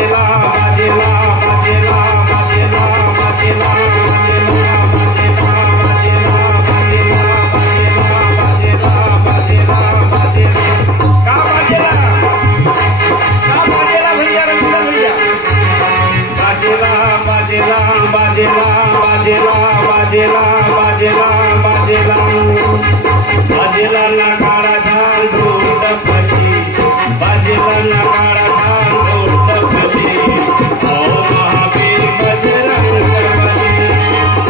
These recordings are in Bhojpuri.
बाजेला बाजेला बाजेला बाजेला बाजेला बाजेला नगाड़ा ढाल ढोल डफली बाजेला नगाड़ा ढाल ढोल डफली आओ महावीर बजरंग बली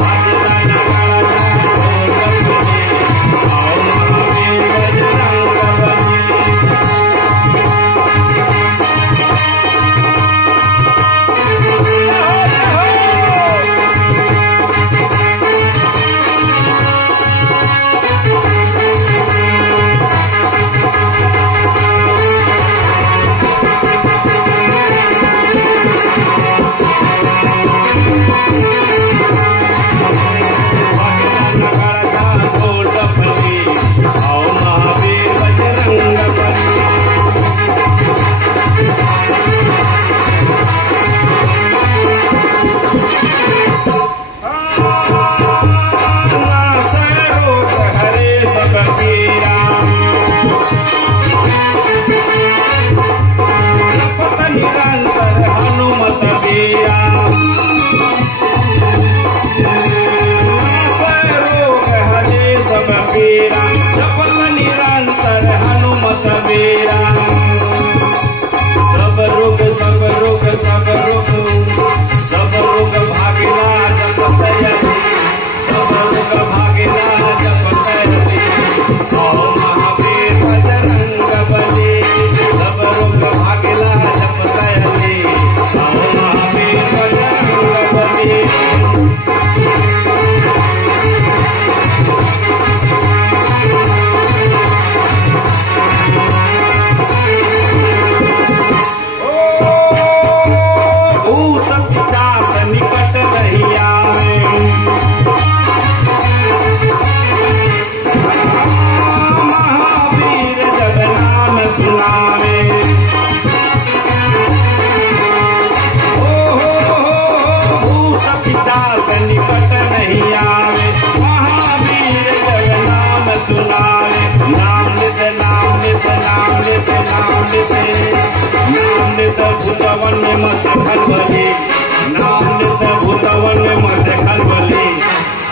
बाजेला नगाड़ा ढाल ढोल डफली आओ महावीर बजरंग बली भूतवन में मत खलबली नाम नित भूतवन में मत खलबली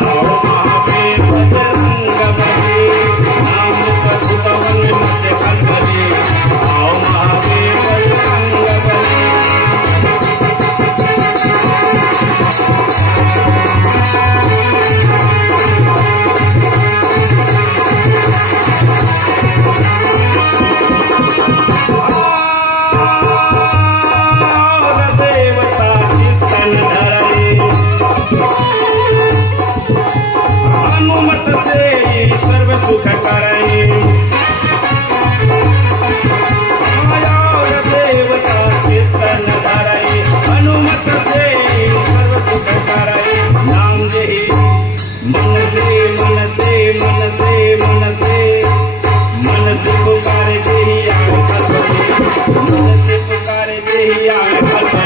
आओ महावीर बजरंग बली नाम नित भूतवन में मत खलबली आओ महावीर बजरंग बली सुख करे देवता चित्तन धरे हनुमत से सर्व सुख करे नाम दे मन से मन से मन से मन से मन से पुकारे दे मन से पुकारे दे